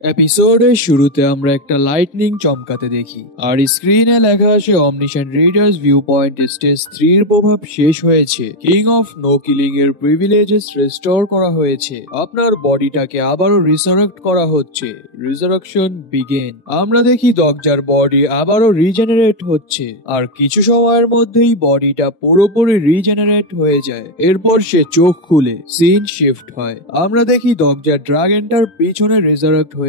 এপিসোডের শুরুতে আমরা একটা লাইটনিং চমকাতে দেখি আর স্ক্রিনে লেখা আসে omniscient readers view point stage 3 এর প্রভাব শেষ হয়েছে। কিং অফ নো কিলিং এর প্রিভিলেজেস রেস্টোর করা হয়েছে। আপনার বডিটাকে আবারও রিসারেক্ট করা হচ্ছে। Resurrection begin. আমরা দেখি দগজার বডি আবারও রিজেনারেট হচ্ছে আর কিছু সময়ের মধ্যেই বডিটা পুরোপুরি রিজেনারেট হয়ে যায়। এরপর সে চোখ খুলে সিন শিফট হয়। আমরা দেখি দগজার ড্রাগনটার পিছনে রিসারেক্ট হয়েছে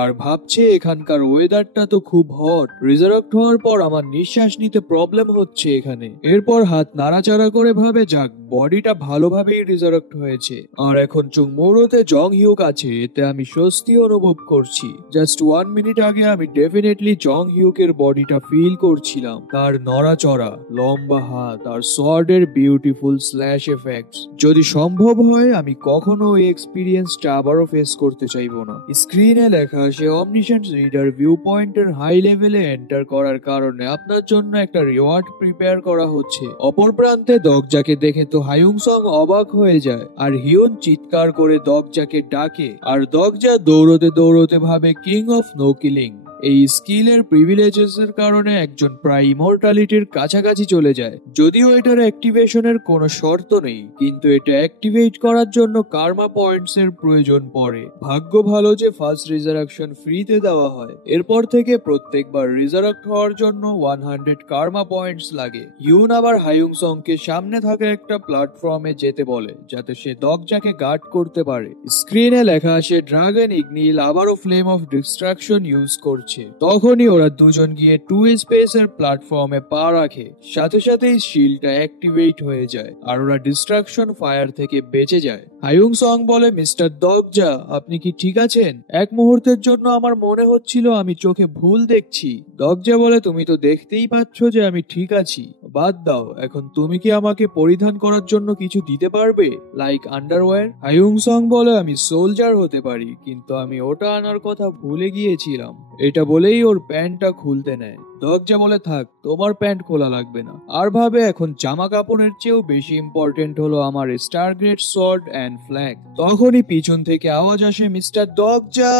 আর ভাবছে এখানকার ওয়েদারটা তো খুব হট। রিজারেক্ট হওয়ার পর আমার নিঃশ্বাস নিতে প্রবলেম হচ্ছে এখানে। এরপর হাত নাড়াচাড়া করে ভাবে যাক বডিটা ভালোভাবেই রিজারেক্ট হয়েছে আর এখন চুংমোরোতে জং হিউক আছে, এতে আমি স্বস্তি অনুভব করছি। জাস্ট 1 মিনিট আগে আমি ডেফিনেটলি জং হিউকের বডিটা ফিল করছিলাম, তার নড়াচড়া, লম্বা হাত আর সোয়ার্ডের বিউটিফুল স্ল্যাশ এফেক্টস। যদি সম্ভব হয় আমি কখনো এই এক্সপিরিয়েন্সটা আবারও ফেস করতে চাইবো না। স্ক্রিনে লেখা আসে অমনিশন রিডার ভিউ পয়েন্টের হাই লেভেলে এন্টার করার কারণে আপনার জন্য একটা রিওয়ার্ড প্রিপেয়ার করা হচ্ছে। অপর প্রান্তে দগজাকে দেখে তো হায়ুংসং অবাক হয়ে যায় আর হিউন চিৎকার করে দগজাকে ডাকে আর দগজা দৌড়তে দৌড়তে ভাবে কিং অফ নো কিলিং এই স্কিলের প্রিভিলেজেস এর কারণে একজন প্রায় ইমর্টালিটির কাছাকাছি চলে যায়। যদিও এটার অ্যাক্টিভেশনের কোনো শর্ত নেই, কিন্তু এটা অ্যাক্টিভেট করার জন্য কার্মা পয়েন্টস এর প্রয়োজন পড়ে। ভাগ্য ভালো যে ফার্স্ট রিজারেকশন ফ্রিতে দেওয়া হয়। এরপর থেকে প্রত্যেকবার রিজারেক্ট হওয়ার জন্য 100 কার্মা পয়েন্টস লাগে। ইউন আবার হায়ুংসং কে সামনে থাকা একটা প্ল্যাটফর্মে যেতে বলে যাতে সে দগজাকে গার্ড করতে পারে। স্ক্রিনে লেখা আসে ড্রাগন ইগনিল আবারও ফ্লেম অফ ডিস্ট্রাকশন ইউজ করছে। তখনই ওরা দুজন গিয়ে 2 স্পেস এর প্ল্যাটফর্মে পা রাখে। সাথে সাথেই শিল্ডটা অ্যাক্টিভেট হয়ে যায় আর ওরা ডিস্ট্রাকশন ফায়ার থেকে বেঁচে যায়। হায়ুংসং বলে, মিস্টার দগজা আপনি কি ঠিক আছেন? এক মুহূর্তের জন্য আমার মনে হচ্ছিল আমি চোখে ভুল দেখছি। দগজা বলে, তুমি তো দেখতেই পাচ্ছ যে আমি ঠিক আছি। বাদ দাও, এখন তুমি কি আমাকে পরিধান করার জন্য কিছু দিতে পারবে, লাইক আন্ডারওয়্যার? হায়ুংসং বলে, আমি সোলজার হতে পারি, কিন্তু আমি ওটা আনার কথা ভুলে গিয়েছিলাম। এটা বলেই ওর প্যান্টটা খুলতে নেয়। দগজা বলে, থাক, তোমার প্যান্ট খোলা লাগবে না। আর ভাবে এখন জামা কাপড়ের চেয়েও বেশি ইম্পর্টেন্ট হলো আমার star grade sword and flag. তখনই পিছন থেকে আওয়াজ আসে, মিস্টার দগজা,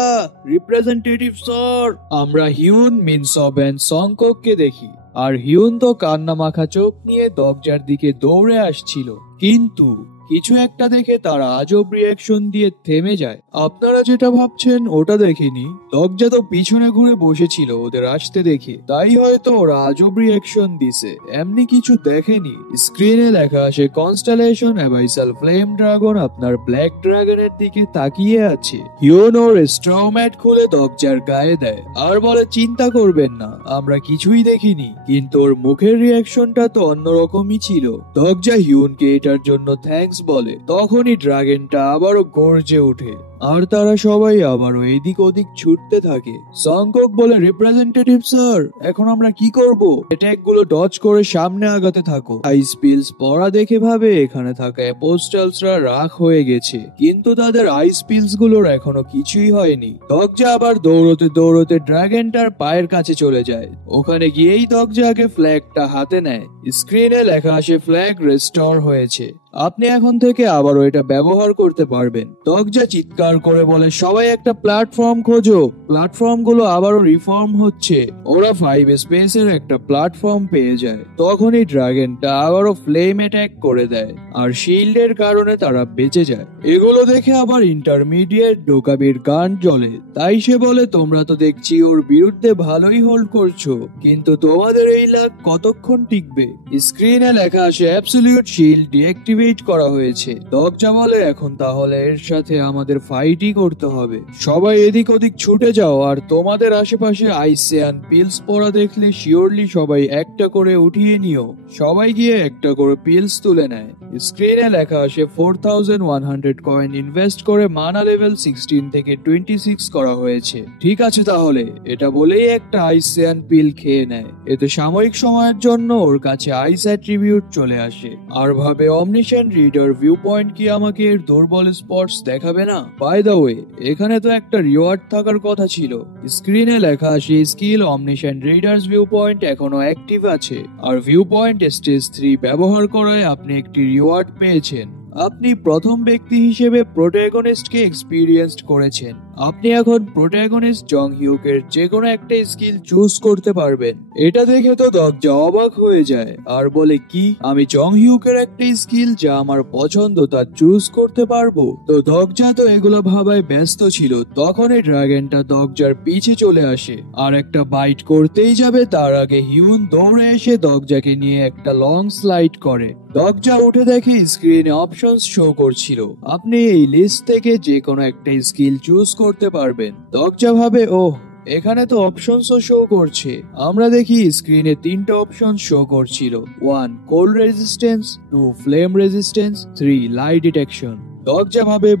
রিপ্রেজেন্টেটিভ স্যার। আমরা হিউন, মিনসব এন্ড সংকোককে দেখি আর হিউন তো কান্না মাখা চোখ নিয়ে দগজার দিকে দৌড়ে আসছিল, কিন্তু কিছু একটা দেখে তারা আজব রিয়াকশন দিয়ে থেমে যায়। আপনারা যেটা ভাবছেন ওটা দেখিনি। দগজা তো পিছনে ঘুরে বসেছিল ওদের আসতে দেখে, তাই হয়তো ওরা আজব রিয়াকশন দিছে, এমনি কিছু দেখেনি। স্ক্রিনে লেখা আসে কনস্টেলেশন অ্যাবাইসাল ফ্লেম ড্রাগন আপনার ব্ল্যাক ড্রাগনের দিকে তাকিয়ে আছে। হিউন ওর স্ট্রম্যাট খুলে দগজার গায়ে দেয় আর বলে, চিন্তা করবেন না, আমরা কিছুই দেখিনি। কিন্তু ওর মুখের রিয়াকশনটা তো অন্যরকমই ছিল। দগজা হিউনকে এটার জন্য থ্যাঙ্কস বলে। তখনই ড্রাগনটা আবারও গর্জে ওঠে আর তারা সবাই আবারও এদিক ওদিক ছুটতে থাকে। সংকক বলে, রিপ্রেজেন্টেটিভ স্যার, এখন আমরা কি করব? অ্যাটাক গুলো ডজ করে সামনে আগাতে থাকো। আইস পিলস পড়া দেখে ভাবে এখানে থাকা অ্যাপোস্টালসরা রাগ হয়ে গেছে, কিন্তু তাদের আইস পিলস গুলোর এখনো কিছুই হয়নি। দগজা আবার দৌড়তে দৌড়তে ড্রাগনটার পায়ের কাছে চলে যায়। ওখানে গিয়েই দগজা আগে ফ্ল্যাগটা হাতে নেয়। স্ক্রিনে লেখা আসে ফ্ল্যাগ রেস্টোর হয়েছে, আপনি এখন থেকে আবারও এটা ব্যবহার করতে পারবেন। দগজা চিৎকার করে বলে, সবাই একটা প্ল্যাটফর্ম খোঁজো। প্ল্যাটফর্ম গুলো আবারও রিফর্ম হচ্ছে। ওরা 5 স্পেসের একটা প্ল্যাটফর্ম পেয়ে যায়। তখনই ড্রাগনটা আবারও ফ্লেম অ্যাটাক করে দেয় আর শিল্ডের কারণে তারা বেঁচে যায়। এগুলো দেখে আবার ইন্টারমিডিয়েট ডোকাবির গান জ্বলে। তাই সে বলে, তোমরা তো দেখছি ওর বিরুদ্ধে ভালোই হোল্ড করছো, কিন্তু তোমাদের এই লাক কতক্ষণ টিকবে? স্ক্রিনে লেখা আসে অ্যাবসলিউট শিল্ড ডিঅ্যাক্টিভেট করা হয়েছে। দগজা বলে, এখন তাহলে এর সাথে আমাদের ফাইটই করতে হবে। সবাই এদিক ওদিক ছুটে যাও আর তোমাদের আশেপাশে আইসিয়ান পিলস পড়া দেখলে শিওরলি সবাই একটা করে উঠিয়ে নিও। সবাই গিয়ে একটা করে পিলস তুলে নেয়। স্ক্রিনে লেখা আসে 4100 কয়েন ইনভেস্ট করে মানা লেভেল 16 থেকে 26 করা হয়েছে। ঠিক আছে তাহলে, এটা বলেই একটা আইসিয়ান পিল খেয়ে নেয়। এতে সাময়িক সময়ের জন্য ওর কাছে আইস অ্যাট্রিবিউট চলে আসে আর ভাবে, অমনিশন রিডার ভিউ পয়েন্ট কি আমাকে এর দুর্বল স্পটস দেখাবে না? বাই দ্য ওয়ে, এখানে তো একটা রিওয়ার্ড থাকার কথা ছিল। স্ক্রিনে লেখা আসে স্কিল অমনিশন রিডার্স ভিউ পয়েন্ট এখনো অ্যাক্টিভ আছে আর ভিউ পয়েন্ট স্টেজ 3 ব্যবহার করায় আপনি একটি রিওয়ার্ড পেয়েছেন। আপনি প্রথম ব্যক্তি হিসেবে প্রোটাগনিস্টকে এক্সপিরিয়েন্সড করেছেন। আপনি এখন প্রোটাগনিস্ট জং হিউকের যে কোনো একটা স্কিল চুজ করতে পারবেন। এটা দেখে তো দগজা অবাক হয়ে যায় আর বলে, কি আমি জং হিউকের একটা স্কিল যা আমার পছন্দ তা চুজ করতে পারবো? তো দগজা তো এগুলো ভাবায় ব্যস্ত ছিল। তখনই ড্রাগনটা দগজার পিছে চলে আসে আর একটা বাইট করতেই যাবে, তার আগে হিউন দৌড়ে এসে দগজাকে নিয়ে একটা লং স্লাইড করে। দগজা উঠে দেখে স্ক্রিনে অপশনস শো করছিল, আপনি এই লিস্ট থেকে যে কোনো একটা স্কিল চুজ করতে পারবেন। দগজা ভাবে, ওহ এখানে তো অপশনসও শো করছে। আমরা দেখি স্ক্রিনে 3টা অপশন শো করছিল, 1 cold resistance, 2 flame resistance, 3 light detection. দগজা ভাবে,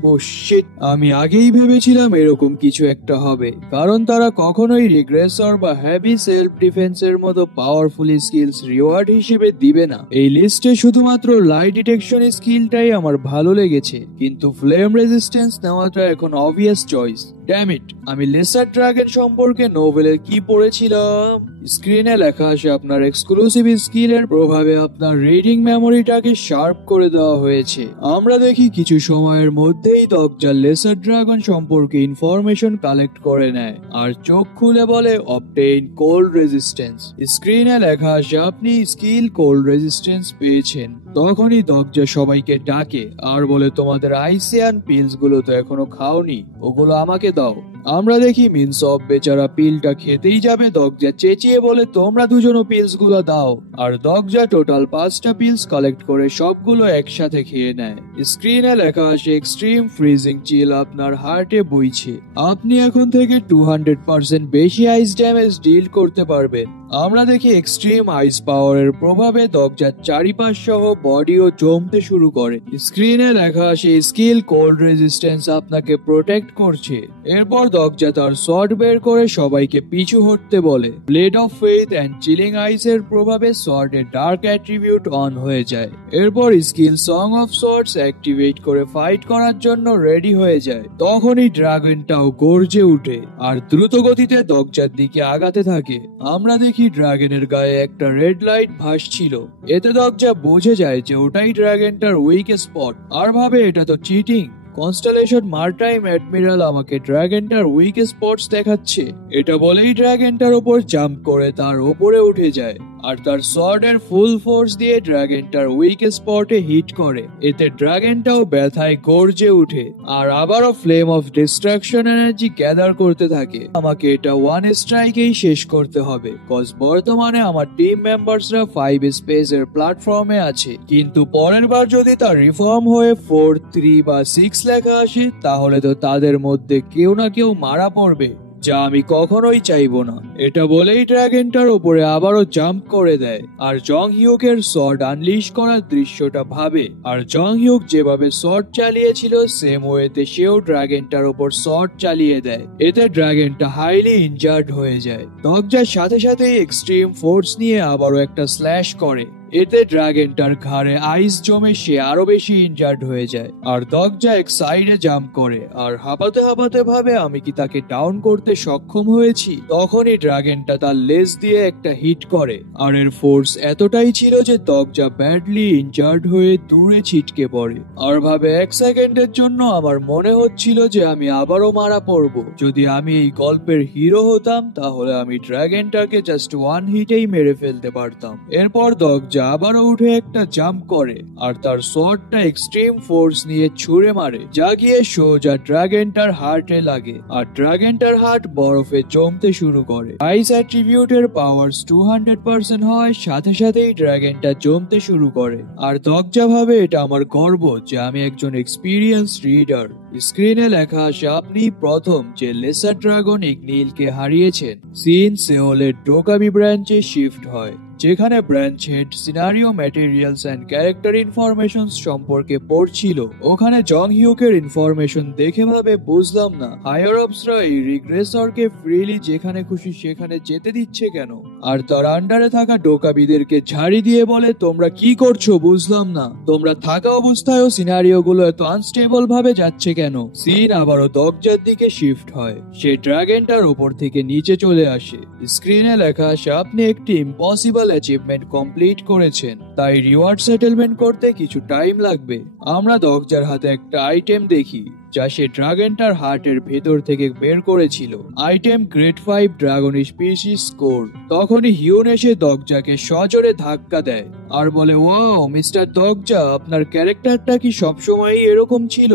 শিট, আমি আগেই ভেবেছিলাম এরকম কিছু একটা হবে, কারণ তারা কখনোই রিগ্রেসর বা হেভি সেলফ ডিফেন্সের মতো পাওয়ারফুল স্কিলস রিওয়ার্ড হিসেবে দিবে না। এই লিস্টে শুধুমাত্র লাইট ডিটেকশন স্কিলটাই আমার ভালো লেগেছে, কিন্তু ফ্লেম রেজিস্ট্যান্স নেওয়াটা এখন অবভিয়াস চয়েস। ড্যাম ইট, আমি লেসার ড্রাগন সম্পর্কে নোভেলে কি পড়েছিলাম? স্ক্রিনে লেখা আসে আপনার এক্সক্লুসিভ স্কিলের প্রভাবে আপনার রিডিং মেমোরিটাকে শার্প করে দেওয়া হয়েছে। আমরা দেখি কিছু সময়ের মধ্যেই দগজা লেসার ড্রাগন সম্পর্কে ইনফরমেশন কালেক্ট করে নেয় আর চোখ খুলে বলে, অবটেইন কোল্ড রেজিস্ট্যান্স। স্ক্রিনে লেখা আসে আপনি স্কিল কোল্ড রেজিস্ট্যান্স পেয়েছেন। তখনই দগজা সবাইকে ডাকে আর বলে, তোমাদের আইসিয়ান পিলস গুলো তো এখনো খাওনি, ওগুলো আমাকে দাও। আমরা দেখি মিনসব বেচারা পিলটা খেতেই যাবে, দগজা চেঁচিয়ে বলে, তোমরা দুজনও পিলস গুলো দাও। আর দগজা টোটাল 5টা পিলস কালেক্ট করে সবগুলো একসাথে খেয়ে নেয়। স্ক্রিনে লেখা আসে, এক্সট্রিম ফ্রিজিং চিল আপনার হার্টে বইছে, আপনি এখন থেকে 200% বেশি আইস ড্যামেজ ডিল করতে পারবেন। আমরা দেখি এক্সট্রিম আইস পাওয়ারের প্রভাবে দগজার চারিপাশ সহ বডিও জমতে শুরু করে। স্ক্রিনে লেখা আসে, স্কিল কোল্ড রেজিস্ট্যান্স আপনাকে প্রোটেক্ট করছে। এরপর দগজা তার শর্ট বের করে সবাইকে পিছু হটতে বলে। Blade of faith and chilling ice এর প্রভাবে শর্টের ডার্ক অ্যাট্রিবিউট অন হয়ে যায়। এরপর skill song of shorts activate করে ফাইট করার জন্য রেডি হয়ে যায়। তখনই ড্রাগনটাও গর্জে উঠে আর দ্রুত গতিতে দগজার দিকে আগাতে থাকে। আমরা দেখি ড্রাগনের গায়ে একটা রেড লাইট ভাসছিল। এতে দগজা বুঝে যায় যে ওটাই ড্রাগনটার উইক স্পট আর ভাবে, এটা তো চিটিং। কনস্টেলেশন মারটাইম অ্যাডমিরাল আমাকে ড্রাগনটার উইক স্পটস দেখাচ্ছে। এটা বলেই ড্রাগনটার উপর জাম্প করে তার উপরে উঠে যায় আর তার সর্ডের ফুল ফোর্স দিয়ে ড্রাগনটার উইক স্পটে হিট করে। এতে ড্রাগনটাও ব্যথায় গর্জে উঠে আর আবারও flame of distraction energy gather করতে থাকে। আমাকে এটা 1 স্ট্রাইকেই শেষ করতে হবে, কজ বর্তমানে আমার টিম মেম্বার্সরা 5 স্পেসের প্ল্যাটফর্মে আছে, কিন্তু পরের বার যদি তা রিফর্ম হয়ে 4, 3 বা 6 লেখা আসে, তাহলে তো তাদের মধ্যে কেউ না কেউ মারা পড়বে, যা আমি কখনোই চাইবো না। এটা বলেই ড্রাগনটার উপরে আবারও জাম্প করে দেয় আর জং হিউকের শট আনলিশ করার দৃশ্যটা ভাবে। আর জং হিউক যেভাবে শট চালিয়েছিল সেম ওয়েতে সেও ড্রাগনটার উপর শট চালিয়ে দেয়। এতে ড্রাগনটা হাইলি ইনজার্ড হয়ে যায়। দগজার সাথে সাথেই এক্সট্রিম ফোর্স নিয়ে আবারও একটা স্ল্যাশ করে। এতে ড্রাগনটার ঘাড়ে আইস জমে সে আরো বেশি ইনজার্ড হয়ে যায় আর দগজা এক সাইডে জাম্প করে আর হাঁপাতে হাঁপাতে ভাবে, আমি কি তাকে ডাউন করতে সক্ষম হয়েছি? তখনই ড্রাগনটা তার লেজ দিয়ে একটা হিট করে আর এর ফোর্স এতটাই ছিল যে দগজা ব্যাডলি ইনজার্ড হয়ে দূরে ছিটকে পড়ে আর ভাবে, 1 সেকেন্ডের জন্য আমার মনে হচ্ছিল যে আমি আবারও মারা পড়ব। যদি আমি এই গল্পের হিরো হতাম তাহলে আমি ড্রাগনটাকে জাস্ট 1 হিটেই মেরে ফেলতে পারতাম। এরপর দগজা আবারও উঠে একটা জাম্প করে আর তার শটটা এক্সট্রিম ফোর্স নিয়ে ছুঁড়ে মারে, যা গিয়ে সোজা ড্রাগনটার হার্টে লাগে আর ড্রাগনটার হার্ট বরফে জমতে শুরু করে। আইস অ্যাট্রিবিউটের পাওয়ারস 200% হওয়ার সাথে সাথেই ড্রাগনটা জমতে শুরু করে আর দগজা ভাবে, এটা আমার গর্ব যে আমি একজন এক্সপিরিয়েন্স রিডার। স্ক্রিনে লেখা আসে, আপনি প্রথম যে লেসার ড্রাগন ইগনিলকে হারিয়েছেন। সিন সেওলের ডোকাবি ব্রাঞ্চে শিফট হয়, যেখানে branch head scenario materials and character information সম্পর্কে পড়ছিল। ওখানে জং হিউকের ইনফরমেশন দেখে ভাবে, বুঝলাম না হায়ার অপসরা এই রিগ্রেসরকে ফ্রিলি যেখানে খুশি সেখানে যেতে দিচ্ছে কেন, আর তার আন্ডারে থাকা ডোকাবিদেরকে ঝাড়ি দিয়ে বলে, তোমরা কি করছো বুঝলাম না, তোমরা থাকা অবস্থায়ও সিনারিও গুলো এত আনস্টেবল ভাবে যাচ্ছে কেন। সিন আবারও দগজার দিকে শিফট হয়, সে ড্রাগনটার উপর থেকে নিচে চলে আসে। স্ক্রিনে লেখা আসে, আপনি একটি ইম্পসিবল অ্যাচিভমেন্ট কমপ্লিট করেছেন, তাই রিওয়ার্ড সেটেলমেন্ট করতে কিছু টাইম লাগবে। আমরা দরজার হাতে একটা আইটেম দেখি যা সে ড্রাগনটার হার্টের ভেতর থেকে বের করেছিল। Item grade 5 dragon species score. তখনই হিউন এসে দরজাকে সজোরে ধাক্কা দেয় আর বলে, ওয়াও মিস্টার দরজা, আপনার ক্যারেক্টারটা কি সবসময়ই এরকম ছিল?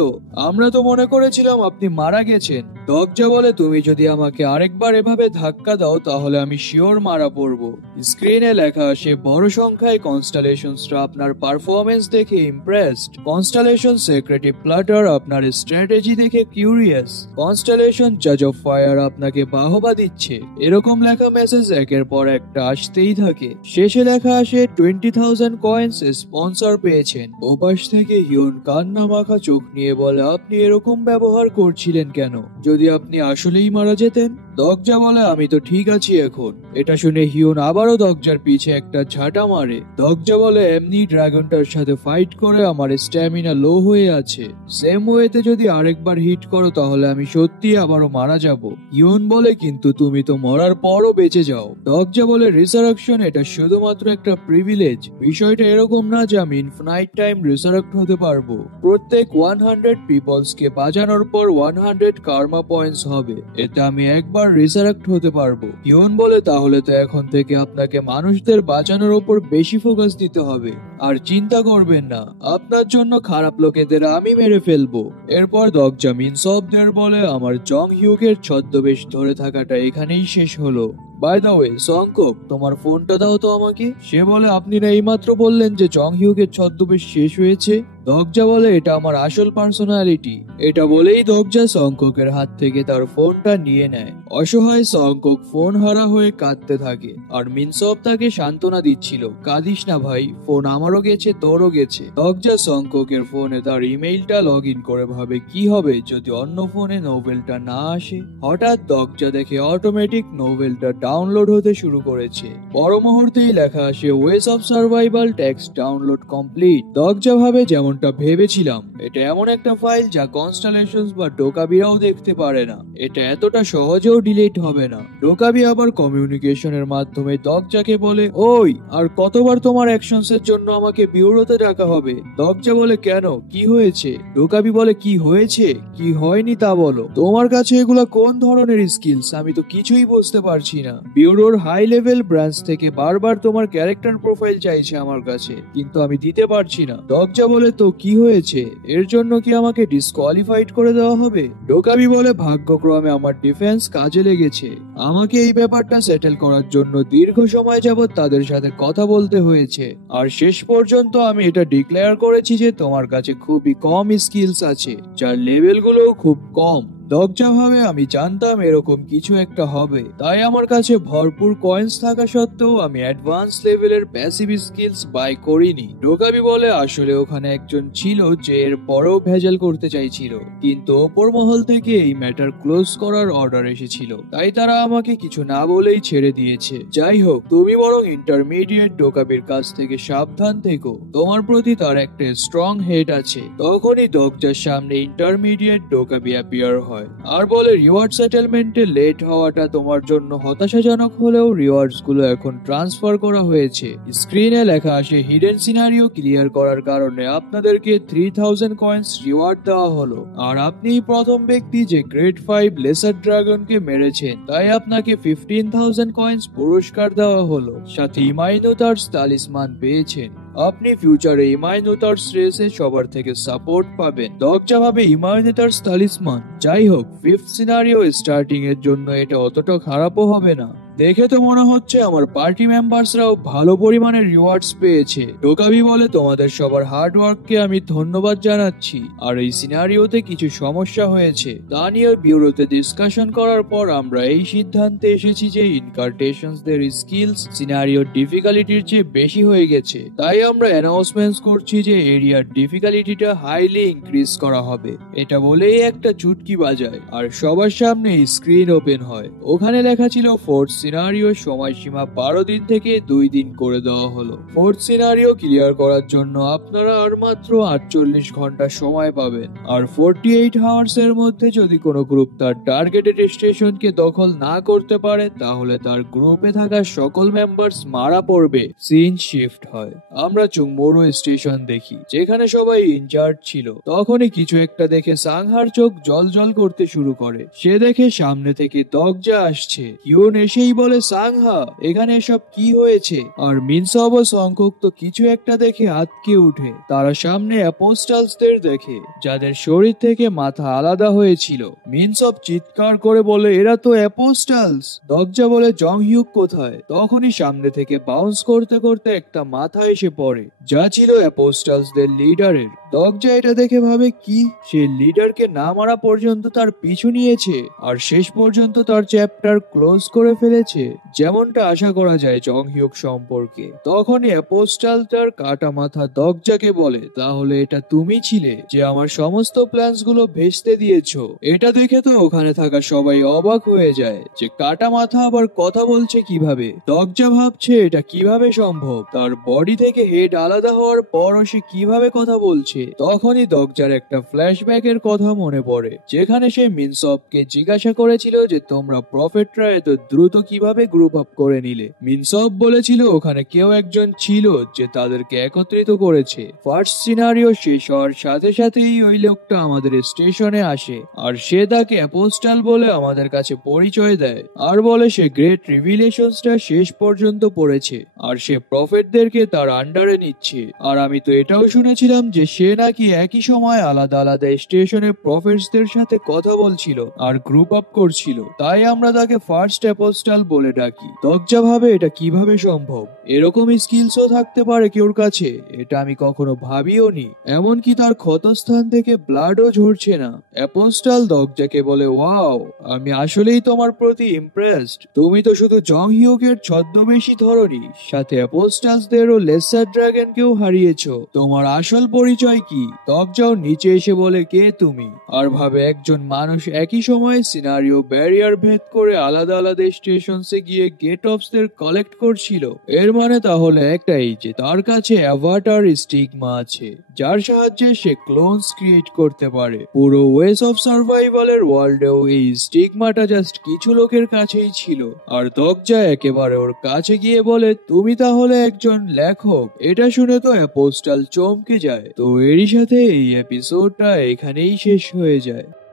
আমরা তো মনে করেছিলাম আপনি মারা গেছেন। দরজা বলে, তুমি যদি আমাকে আরেকবার এভাবে ধাক্কা দাও তাহলে আমি শিওর মারা পড়বো। স্ক্রিনে লেখা আসে বড় সংখ্যায় কনস্টেলেশনসরা আপনার পারফরমেন্স দেখে ইমপ্রেসড। কনস্টেলেশন সেক্রেটারি প্লাটার আপনার স্ট্র্যাটেজি দেখে কিউরিয়াস। কনস্টেলেশন জাজ অফ ফায়ার আপনাকে বাহবা দিচ্ছে। এরকম লেখা মেসেজ একের পর একটা আসতেই থাকে। শেষে লেখা আসে 20,000 কয়েন্স স্পন্সর পেয়েছেন। ওপাশ থেকে হিউন কান্না মাখা চোখ নিয়ে বলে, আপনি এরকম ব্যবহার করছিলেন কেন? যদি আপনি আসলেই মারা যেতেন? দরজা বলে, আমি তো ঠিক আছি এখন। এটা শুনে হিউন আবারও দরজার পিছে একটা ঝাঁটা মারে। দরজা বলে, এমনি ড্রাগনটার সাথে ফাইট করে আমার স্ট্যামিনা লো হয়ে আছে। সেম ওয়েতে যদি আরেকবার হিট করো তাহলে আমি সত্যি আবারও মারা যাব। হিউন বলে, কিন্তু তুমি তো মরার পরও বেঁচে যাও। দরজা বলে, রিসারেকশন এটা শুধুমাত্র একটা প্রিভিলেজ। বিষয়টা এরকম না যে আমি ইনফিনাইট টাইম রিসারেক্ট হতে পারবো। প্রত্যেক 100 পিপলসকে বাঁচানোর পর 100 কার্মা পয়েন্টস হবে। এতে আমি একবার রিসারেক্ট হতে পারবো। হিউন বলে, তাহলে তো এখন থেকে আপনাকে মানুষদের বাঁচানোর উপর বেশি ফোকাস দিতে হবে। আর চিন্তা করবেন না, আপনার জন্য খারাপ লোকেদের আমি মেরে ফেলবো। এরপর দরজা মিনসবদের বলে, আমার জং হিউকের ছদ্মবেশ ধরে থাকাটা এখানেই শেষ হলো। বাই দ্য ওয়ে সংকক, তোমার ফোনটা দাও তো আমাকে। সে বলে, আপনি না এইমাত্র বললেন যে জং হিউকের ছদ্মবেশ শেষ হয়েছে। দরজা বলে, এটা আমার আসল পার্সোনালিটি। এটা বলেই দরজা সংককের হাত থেকে তার ফোনটা নিয়ে নেয়। অসহায় সংকক ফোন হারা হয়ে কাঁদতে থাকে আর মিনসব তাকে সান্ত্বনা দিচ্ছিল, কাঁদিস না ভাই, ফোন আমারও গেছে তোরও গেছে। দরজা সংককের ফোনে তার ইমেইলটা লগ ইন করে ভাবে কি হবে যদি অন্য ফোনে নোভেলটা না আসে। হঠাৎ দরজা দেখে অটোমেটিক নোভেলটা ডাউনলোড হতে শুরু করেছে। পর মুহূর্তেই লেখা আসে, ways of survival text download complete. দরজা ভাবে, যেমনটা ভেবেছিলাম, এটা এমন একটা ফাইল যা কনস্টেলেশনস বা ডোকাবিরাও দেখতে পারে না। এটা এতটা সহজেও ডিলিট হবে না। ডোকাবি আবার কমিউনিকেশনের মাধ্যমে দরজাকে বলে, ওই আর কতবার তোমার অ্যাকশনস এর জন্য আমাকে বিউরোতে ডাকা হবে? দরজা বলে, কেন, কি হয়েছে? ডোকাবি বলে, কি হয়েছে কি হয়নি তা বলো। তোমার কাছে এগুলা কোন ধরনের স্কিলস আমি তো কিছুই বুঝতে পারছি না। বিউরোর হাই লেভেল ব্রাঞ্চ থেকে বারবার তোমার ক্যারেক্টার প্রোফাইল চাইছে আমার কাছে, কিন্তু আমি দিতে পারছি না। দরজা বলে, তো কি হয়েছে? এর জন্য কি আমাকে ডিসকোয়ালিফাইড করে দেওয়া হবে? ডোকাবি বলে, ভাগ্যক্রমে আমার ডিফেন্স কাজে লেগেছে। আমাকে এই ব্যাপারটা সেটেল করার জন্য দীর্ঘ সময় যাবত তাদের সাথে কথা বলতে হয়েছে, আর শেষ পর্যন্ত আমি এটা ডিক্লেয়ার করেছি যে তোমার কাছে খুবই কম স্কিলস আছে, যার লেভেলগুলোও খুব কম। দরজা ভাবে, আমি জানতাম এরকম কিছু একটা হবে, তাই আমার কাছে ভরপুর কয়েন্স থাকা সত্ত্বেও আমি অ্যাডভান্স লেভেলের প্যাসিভ স্কিলস বাই করিনি। ডোকাবি বলে, আসলে ওখানে একজন ছিল যে এর পরেও ভেজাল করতে চাইছিল, কিন্তু ওপর মহল থেকে এই ম্যাটার ক্লোজ করার অর্ডার এসেছিল, তাই তারা আমাকে কিছু না বলেই ছেড়ে দিয়েছে। যাই হোক, তুমি বরং ইন্টারমিডিয়েট ডোকাবির কাছ থেকে সাবধান থেকো, তোমার প্রতি তার একটা স্ট্রং হেড আছে। তখনই দরজার সামনে ইন্টারমিডিয়েট ডোকাবি অ্যাপিয়ার হয় আর বলে, রিওয়ার্ড সেটেলমেন্টে লেট হওয়াটা তোমার জন্য হতাশাজনক হলেও রিওয়ার্ডস গুলো এখন ট্রান্সফার করা হয়েছে। স্ক্রিনে লেখা আসে, হিডেন সিনারিও ক্লিয়ার করার কারণে আপনাদেরকে 3000 কয়েন্স রিওয়ার্ড দেওয়া হলো, আর আপনি প্রথম ব্যক্তি যে গ্রেড 5 লেসার ড্রাগনকে মেরেছেন, তাই আপনাকে 15,000 কয়েন্স পুরস্কার দেওয়া হলো। সাথে ইমাইনোতার্স তালিসমান পেয়েছেন। আপনি ফিউচারে ইমাইনোতার্স রেসে সবার থেকে সাপোর্ট পাবেন। দরজা ভাবে, ইমাইনোতার্স তালিসমান। যাই হোক, 5th সিনারিও স্টার্টিং এর জন্য এটা অতটা খারাপও হবে না। দেখে তো মনে হচ্ছে আমার পার্টি মেম্বার্সরাও ভালো পরিমাণের রিওয়ার্ডস পেয়েছে। ডোকাবি বলে, তোমাদের সবার হার্ড ওয়ার্ককে আমি ধন্যবাদ জানাচ্ছি, আর এই সিনারিওতে কিছু সমস্যা হয়েছে তা নিয়ে বিউরোতে ডিসকাশন করার পর আমরা এই সিদ্ধান্তে এসেছি যে ইনকার্টেশনসদের স্কিলস সিনারিওর ডিফিকাল্টির চেয়ে বেশি হয়ে গেছে, তাই আমরা অ্যানাউন্সমেন্টস করছি যে এরিয়ার ডিফিকাল্টিটা হাইলি ইনক্রিজ করা হবে। এটা বলেই একটা চুটকি বাজায় আর সবার সামনে স্ক্রিন ওপেন হয়। ওখানে লেখা ছিল 4th সিনারিও সময়সীমা 12 দিন থেকে 2 দিন করে দেওয়া হলো। ফোর্থ সিনারিও ক্লিয়ার করার জন্য আপনারা আর মাত্র 48 ঘন্টা সময় পাবেন। আর 48 আওয়ার্স এর মধ্যে যদি কোনো গ্রুপ তার টার্গেটেড স্টেশনকে দখল না করতে পারে তাহলে তার গ্রুপে থাকা সকল মেম্বার্স মারা পড়বে। সিন শিফট হয়, আমরা চুংমোরো স্টেশন দেখি যেখানে সবাই ইনচার্জ ছিল। তখনই কিছু একটা দেখে সাংহার চোখ জল করতে শুরু করে। সে দেখে সামনে থেকে দগজা আসছে। হিউন এসেই বলে, সাংহা এখানে এসব কি হয়েছে? আর মিনসব ও সংকুক তো কিছু একটা দেখে আটকে উঠে। তারা সামনে অ্যাপোস্টালসদের দেখে যাদের শরীর থেকে মাথা আলাদা হয়েছিল। মিনসব চিৎকার করে বলে, এরা তো অ্যাপোস্টালস। দগজা বলে, জং হিউক কোথায়? তখনই সামনে থেকে বাউন্স করতে করতে একটা মাথা এসে পড়ে যা ছিল অ্যাপোস্টালসদের লিডারের। দগজা এটা দেখে ভাবে, কি সে লিডারকে না মারা পর্যন্ত তার পিছু নিয়েছে আর শেষ পর্যন্ত তার চ্যাপ্টার ক্লোজ করে ফেলেছে, যেমনটা আশা করা যায় জং হিউক সম্পর্কে। তখনই অ্যাপোস্টাল তার কাটা মাথা দগজাকে বলে, তাহলে এটা তুমি ছিলে যে আমার সমস্ত প্ল্যানস গুলো ভেস্তে দিয়েছো। এটা দেখে তো ওখানে থাকা সবাই অবাক হয়ে যায় যে কাটা মাথা আবার কথা বলছে কিভাবে। দগজা ভাবছে এটা কিভাবে সম্ভব, তার বডি থেকে হেড আলাদা হওয়ার পরও সে কিভাবে কথা বলছে। তখনই দগজার একটা ফ্ল্যাশব্যাকের কথা মনে পড়ে যেখানে সে মিনসবকে জিজ্ঞাসা করেছিল যে তোমরা প্রফেটরা এত দ্রুত কিভাবে গ্রুপ আপ করে নিলে। মিনসব বলেছিল ওখানে কেউ একজন ছিল যে তাদেরকে একত্রিত করেছে। ফার্স্ট সিনারিও শেষ হওয়ার সাথে সাথেই ওই লোকটা আমাদের স্টেশনে আসে আর সে তাকে অ্যাপোস্টাল বলে আমাদের কাছে পরিচয় দেয় আর বলে সে গ্রেট রিভিলেশনসটা শেষ পর্যন্ত পড়েছে আর সে প্রফেটদেরকে তার আন্ডারে নিচ্ছে। আর আমি তো এটাও শুনেছিলাম যে সে নাকি একই সময় আলাদা আলাদা স্টেশনে প্রফেটসদের সাথে কথা বলছিল আর গ্রুপ আপ করছিল, তাই আমরা তাকে ফার্স্ট অ্যাপোস্টাল বলে ডাকি। দগজা ভাবে এটা কিভাবে সম্ভব, এরকম স্কিলসও থাকতে পারে কেউর কাছে, এটা আমি কখনো ভাবিও নি। এমনকি তার ক্ষতস্থান থেকে ব্লাডও ঝরছে না। অ্যাপোস্টাল দগজাকে বলে, ওয়াও আমি আসলেই তোমার প্রতি ইমপ্রেসড, তুমি তো শুধু জং হিউকের ছদ্মবেশী ধরনি, সাথে অ্যাপোস্টালসদেরও লেসার ড্রাগনকেও হারিয়েছো, তোমার আসল পরিচয় কি? দগজাও নিচে এসে বলে, কে তুমি? আর ভাবে একজন মানুষ একই সময়ে সিনারিও ব্যারিয়ার ভেদ করে আলাদা আলাদা স্টেশনসে গিয়ে গেট অফসদের কালেক্ট করছিল। এর মানে তাহলে একটাই যে তার কাছে অ্যাভাটার স্টিগমা আছে যার সাহায্যে সে ক্লোনস ক্রিয়েট করতে পারে। পুরো ওয়েস অফ সার্ভাইভালের ওয়ার্ল্ডেও এই স্টিগমাটা জাস্ট কিছু লোকের কাছেই ছিল। আর দগজা একেবারে ওর কাছে গিয়ে বলে, তুমি তাহলে একজন লেখক। এটা শুনে তো অ্যাপোস্টাল চমকে যায়। তো এরই সাথে এই এপিসোডটা এখানেই শেষ হয়ে যায়।